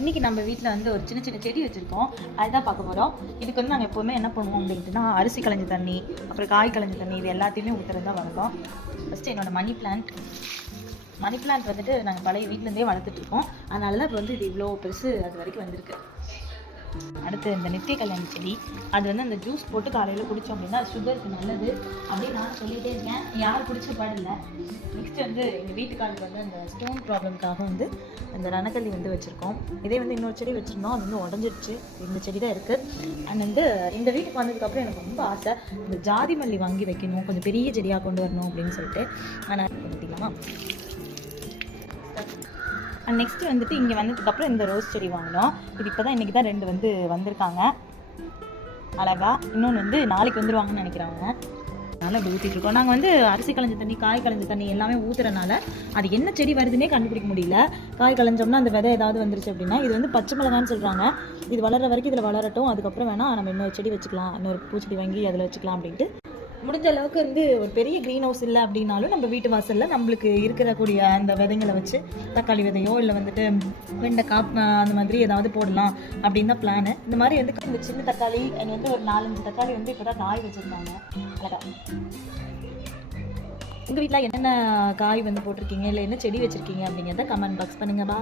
இன்றைக்கி நம்ம வீட்டில் வந்து ஒரு சின்ன சின்ன செடி வச்சுருக்கோம். அதுதான் பார்க்க போகிறோம். இதுக்கு வந்து நாங்கள் எப்போவுமே என்ன பண்ணுவோம் அப்படின்ட்டுனா, அரிசி களைஞ்ச தண்ணி, அப்புறம் காய் களைஞ்ச தண்ணி, இது எல்லாத்தையுமே ஊற்றுறது தான் வழக்கம். ஃபஸ்ட்டு என்னோடய மணி பிளான்ட் வந்துட்டு நாங்கள் பழைய வீட்டிலேருந்தே வளர்த்துட்ருக்கோம். அதனால தான் இப்போ வந்து இது இவ்வளோ பெருசு அது வரைக்கும் வந்திருக்கு. அடுத்து இந்த நித்திய கல்யாணி செடி, அது வந்து அந்த ஜூஸ் போட்டு காலையில் குடித்தோம் அப்படின்னா சுகருக்கு நல்லது அப்படின்னு நான் சொல்லிகிட்டே இருக்கேன். யாரும் குடிச்ச பாடில்லை. நெக்ஸ்ட்டு வந்து எங்கள் வீட்டுக்காரருக்கு வந்து அந்த ஸ்டோன் ப்ராப்ளம்காக வந்து அந்த ரணக்கல்லி வந்து வச்சுருக்கோம். இதே வந்து இன்னொரு செடி வச்சுருந்தோம், அது வந்து உடஞ்சிருச்சு. இந்த செடி தான் இருக்குது. அண்ட் வந்து இந்த வீட்டுக்கு வந்ததுக்கப்புறம் எனக்கு ரொம்ப ஆசை, இந்த ஜாதி மல்லி வாங்கி வைக்கணும், கொஞ்சம் பெரிய செடியாக கொண்டு வரணும் அப்படின்னு சொல்லிட்டு. ஆனால் பார்த்திங்களாமா. அண்ட் நெக்ஸ்ட்டு வந்துட்டு இங்கே வந்ததுக்கப்புறம் இந்த ரோஸ் செடி வாங்கினோம். இது இப்போ தான் இன்றைக்கி தான் 2 வந்து வந்திருக்காங்க அழகா. இன்னொன்று வந்து நாளைக்கு வந்துடுவாங்கன்னு நினைக்கிறாங்க. அதனால் அப்படி ஊற்றிட்டுருக்கோம். நாங்கள் வந்து அரிசி களைஞ்ச தண்ணி, காய் களைஞ்ச தண்ணி எல்லாமே ஊற்றுறனால அது என்ன செடி வருதுன்னே கண்டுபிடிக்க முடியல. காய் களைஞ்சோம்னா அந்த விதை ஏதாவது வந்துருச்சு அப்படின்னா, இது வந்து பச்சை மிளகான்னு சொல்கிறாங்க. இது வளர்கிற வரைக்கும் இதில் வளரட்டும், அதுக்கப்புறம் வேணால் நம்ம இன்னொரு செடி வச்சுக்கலாம், இன்னொரு பூச்செடி வாங்கி அதில் வச்சுக்கலாம் அப்படின்ட்டு. முடிஞ்ச அளவுக்கு வந்து ஒரு பெரிய க்ரீன் ஹவுஸ் இல்லை அப்படின்னாலும் நம்ம வீட்டு வாசலில் நம்மளுக்கு இருக்கக்கூடிய அந்த விதைங்களை வச்சு தக்காளி விதையோ இல்லை வந்துட்டு வெண்டைக்காய் அந்த மாதிரி ஏதாவது போடலாம் அப்படின்னு தான் பிளானு. இந்த மாதிரி வந்து இந்த சின்ன தக்காளி எனக்கு வந்து ஒரு 4-5 தக்காளி வந்து இப்போ தான் காய் வச்சுருந்தாங்க அழகா. உங்கள் வீட்டில் என்னென்ன காய் வந்து போட்டிருக்கீங்க, இல்லை என்ன செடி வச்சுருக்கீங்க அப்படிங்கிறத கமெண்ட் பாக்ஸ் பண்ணுங்கள். பா.